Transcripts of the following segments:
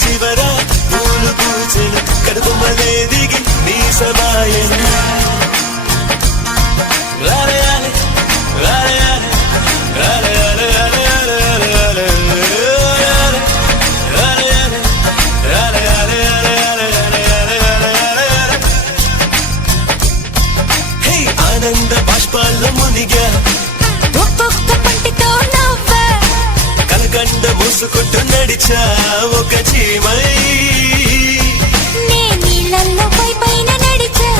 చివర పూలు పూచెను కడుపుమలే దిగి నీ సమాయను ఆనంద బాష్పాల్లో మునిగా ఒక్కొక్క పంటితో నవ్వా కలకండ మూసుకుంటూ నడిచా ఒక చీమై నే నీళ్ళల్లో పైన నడిచా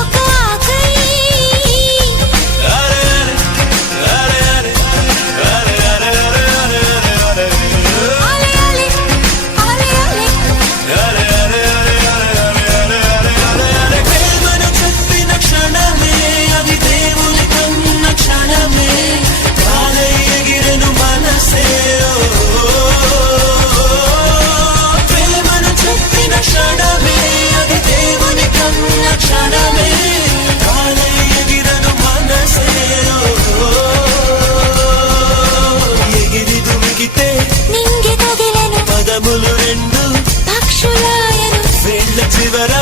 ఒక ఆకై ఆలే ఆలే ఆలే ఆలే ప్రేమను చెప్పిన క్షణమే అది దేవుని కన్న క్షణమే కాలై ఎగిరెను మనసే ప్రేమను చెప్పిన క్షణమే అది దేవుని కన్న క్షణమే కాలై ఎగిరెను మనసే ఎగిరి దుమికితే నింగి తగిలెను పదములు రెండు పక్షులాయను వేళ్ళ చివర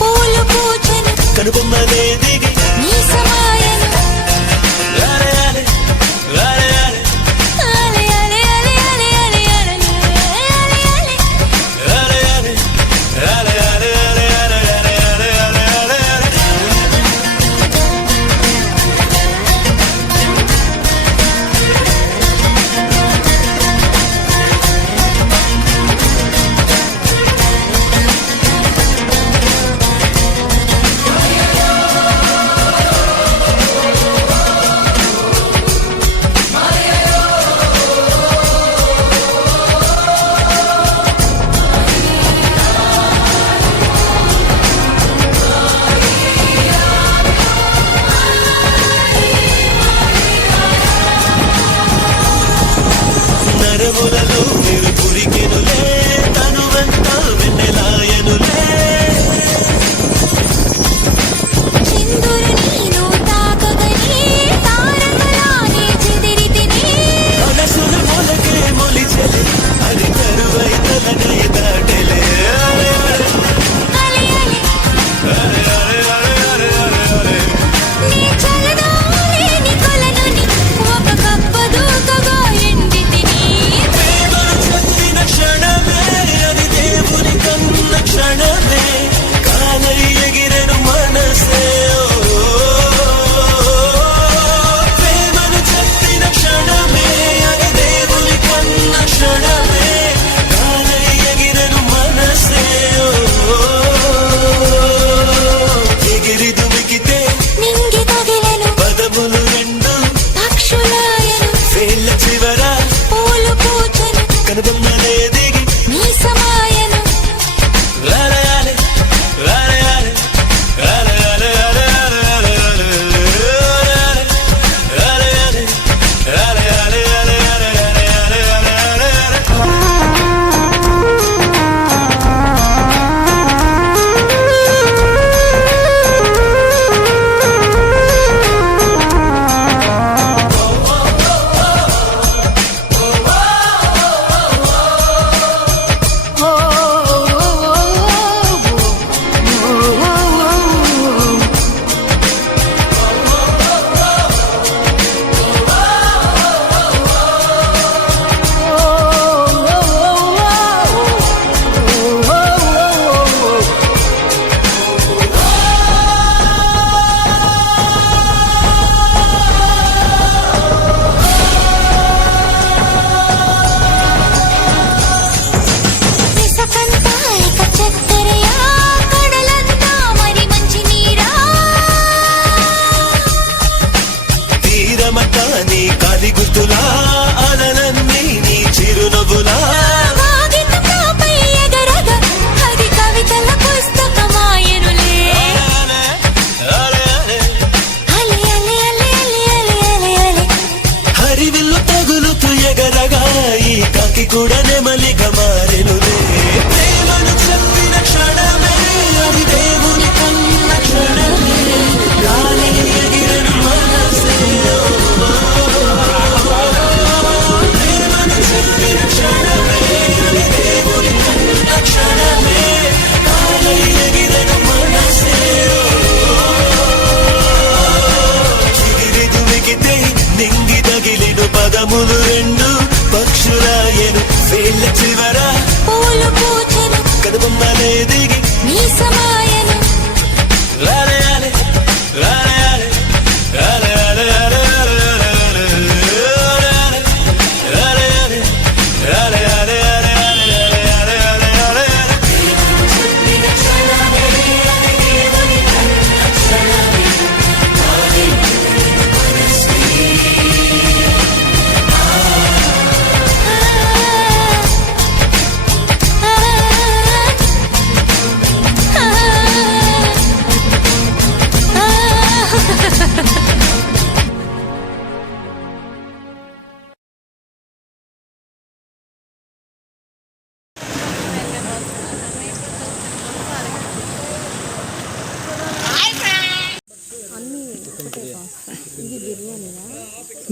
పూలు పూచెను కడుపుమలే దిగి నీ సమాయను లాలే లాలే లాలే ఆలే ఆలే ఆలే ఆలే ఆలే ఆలే ఆలే నరములలో మీరు పురికెనులే తనువంతా వెన్నెలాయనులే చిందురు నీను తాకగని తారకలానే చెదిరితిని మనసుల మొలకే మొలిచెలే అది కరువై తలనై దాటెలే ఆలే ఆలే నీ చలదాలేని కొలనుని ఒక కప్ప దూకగా ఎండితిని ప్రేమను చెప్పిన క్షణమే అది దేవుని కన్న క్షణమే కాలై ఎగిరెను మనసే ప్రేమను చెప్పిన క్షణమే అది దేవుని కన్న క్షణమే కాలై ఎగిరెను మనసే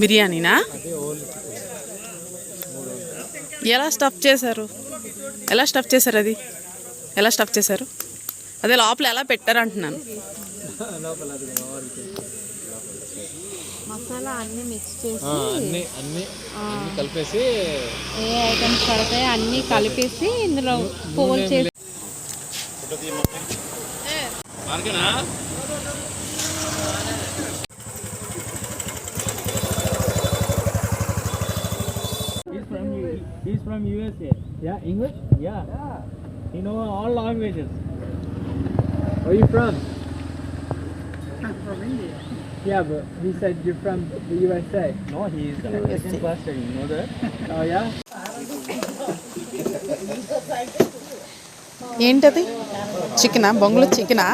బిర్యానీనా? ఎలా స్టఫ్ చేశారు? అది ఎలా స్టఫ్ చేశారు? అదే లోపల ఎలా పెట్టారు అంటున్నాను. మసాలా అన్నీ మిక్స్ చేసి అన్ని కలిపేసి ఏ ఐటమ్స్ పడతాయో అన్నీ కలిపేసి ఇందులో పువ్వులు చేసి He's from USA. Yeah, English? Yeah. He knows all languages. Where are you from? I'm from India. Yeah, but he said you're from the USA. No, he's second class study. You know that? Oh, yeah? ఏంటది? చికెనా? బొంగులో చికెనా?